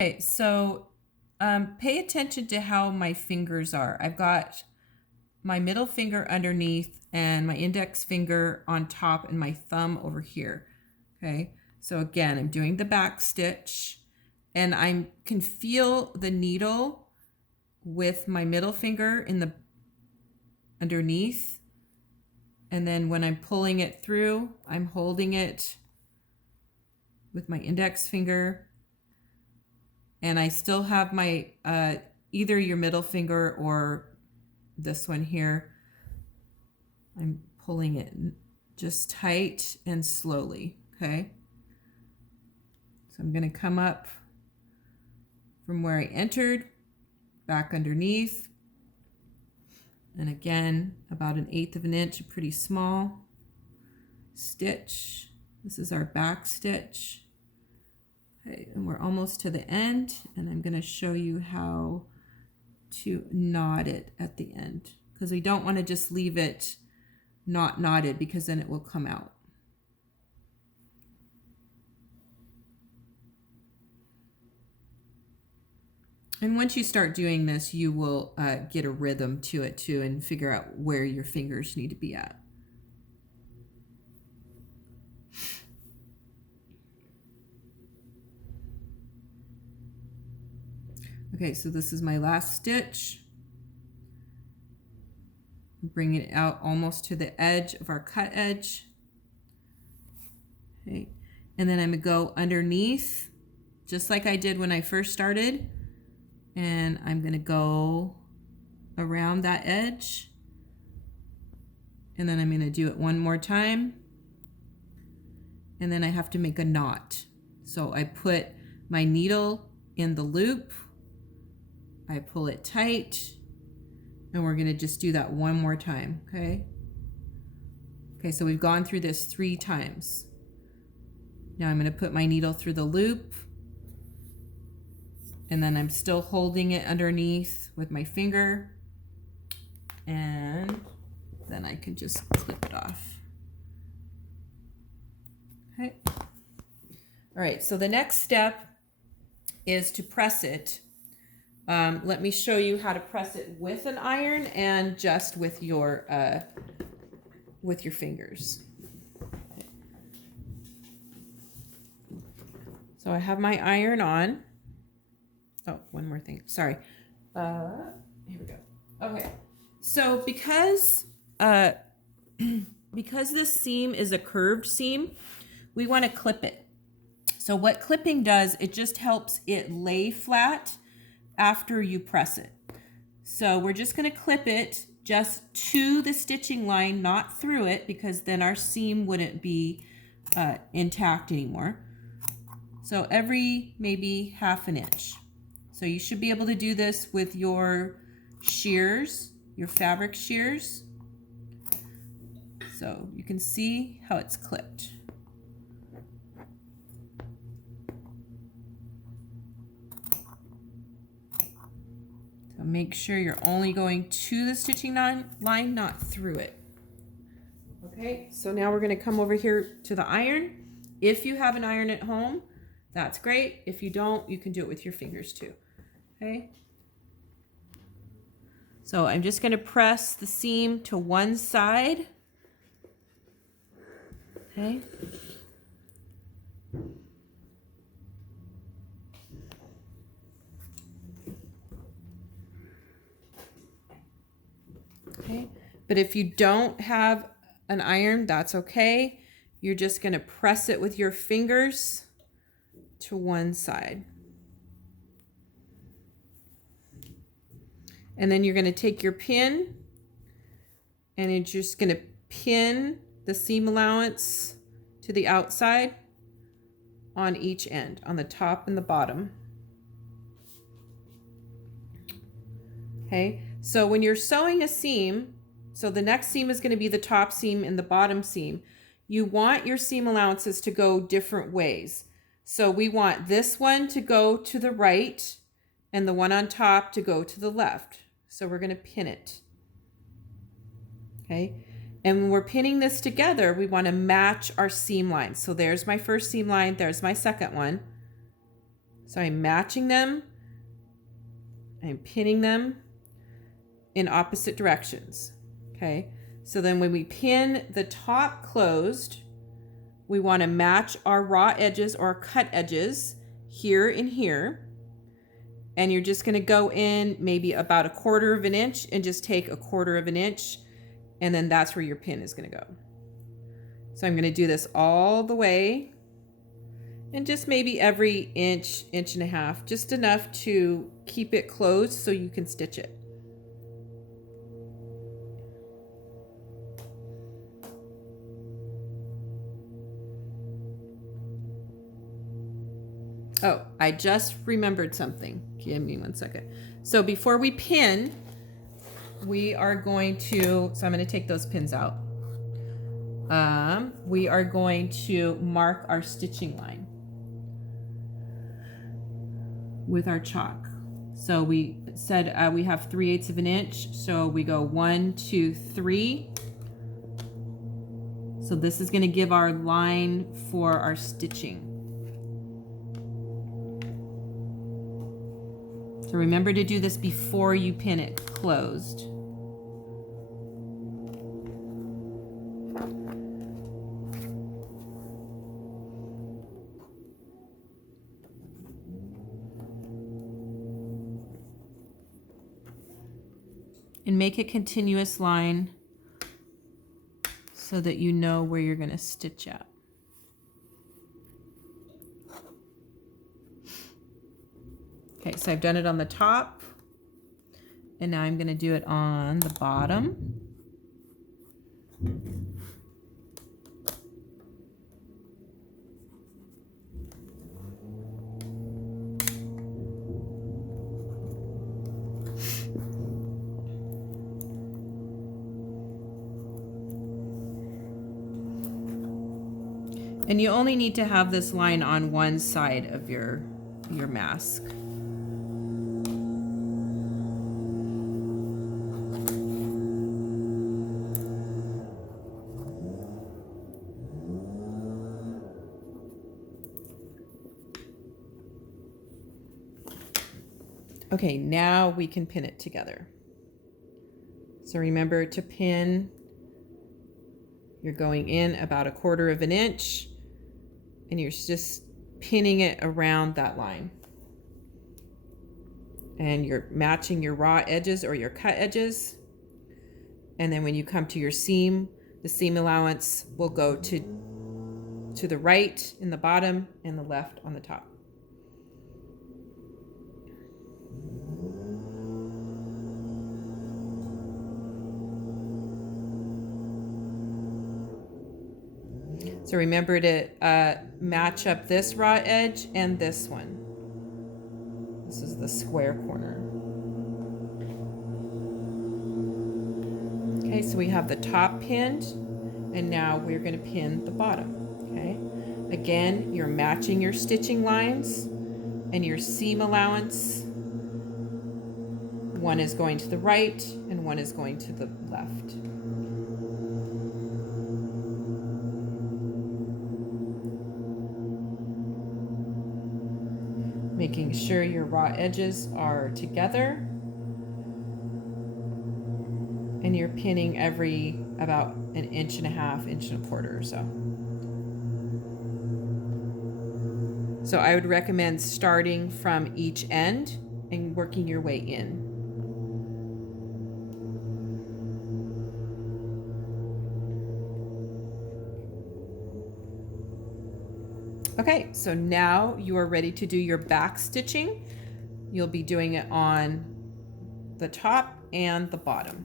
Okay, so pay attention to how my fingers are. I've got my middle finger underneath and my index finger on top and my thumb over here. Okay, so again, I'm doing the back stitch and I can feel the needle with my middle finger in the underneath. And then when I'm pulling it through, I'm holding it with my index finger. And I still have my, either your middle finger or this one here. I'm pulling it just tight and slowly, okay? So I'm gonna come up from where I entered, back underneath. And again, about 1/8 of an inch, a pretty small stitch. This is our back stitch. Okay, and we're almost to the end, and I'm gonna show you how to knot it at the end, because we don't want to just leave it not knotted, because then it will come out. And once you start doing this, you will get a rhythm to it too, and figure out where your fingers need to be at. Okay, so this is my last stitch. Bring it out almost to the edge of our cut edge. Okay, and then I'm gonna go underneath, just like I did when I first started. And I'm gonna go around that edge. And then I'm gonna do it one more time. And then I have to make a knot. So I put my needle in the loop, I pull it tight, and we're gonna just do that one more time, okay? Okay, so we've gone through this 3 times. Now I'm gonna put my needle through the loop, and then I'm still holding it underneath with my finger, and then I can just clip it off. Okay. All right, so the next step is to press it. Let me show you how to press it with an iron and just with your fingers. So I have my iron on. Oh, one more thing. Sorry. Here we go. Okay. So because this seam is a curved seam, we want to clip it. So what clipping does, it just helps it lay flat after you press it. So we're just going to clip it just to the stitching line, not through it, because then our seam wouldn't be intact anymore. So every maybe 1/2 inch. So you should be able to do this with your shears, your fabric shears. So you can see how it's clipped. So make sure you're only going to the stitching line, not through it. Okay, so now we're going to come over here to the iron. If you have an iron at home, that's great. If you don't, you can do it with your fingers too. Okay. So I'm just going to press the seam to one side. Okay. Okay. But if you don't have an iron, that's okay. You're just going to press it with your fingers to one side. And then you're going to take your pin and you're just going to pin the seam allowance to the outside on each end, on the top and the bottom. Okay, so when you're sewing a seam, so the next seam is going to be the top seam and the bottom seam, you want your seam allowances to go different ways. So we want this one to go to the right and the one on top to go to the left. So we're going to pin it. Okay, and when we're pinning this together, we want to match our seam lines. So there's my first seam line, there's my second one. So I'm matching them. I'm pinning them in opposite directions. Okay. So then when we pin the top closed, we want to match our raw edges or cut edges here and here. And you're just going to go in maybe about 1/4 of an inch and just take 1/4 of an inch. And then that's where your pin is going to go. So I'm going to do this all the way. And just maybe every inch, inch and a half, just enough to keep it closed so you can stitch it. Oh, I just remembered something. Give me 1 second. So before we pin, we are going to, so I'm going to take those pins out. We are going to mark our stitching line with our chalk. So we said we have 3/8 of an inch. So we go 1, 2, 3. So this is going to give our line for our stitching. So remember to do this before you pin it closed. And make a continuous line so that you know where you're going to stitch at. Okay, so I've done it on the top, and now I'm going to do it on the bottom. And you only need to have this line on one side of your mask. Okay, now we can pin it together. So remember to pin, you're going in about 1/4 of an inch, and you're just pinning it around that line. And you're matching your raw edges or your cut edges. And then when you come to your seam, the seam allowance will go to the right in the bottom and the left on the top. So remember to match up this raw edge and this one. This is the square corner. Okay, so we have the top pinned, and now we're going to pin the bottom. Okay, again, you're matching your stitching lines and your seam allowance. One is going to the right and one is going to the left. Making sure your raw edges are together, and you're pinning every about 1.5 inches, 1.25 inches or so. So I would recommend starting from each end and working your way in. Okay, so now you are ready to do your back stitching. You'll be doing it on the top and the bottom.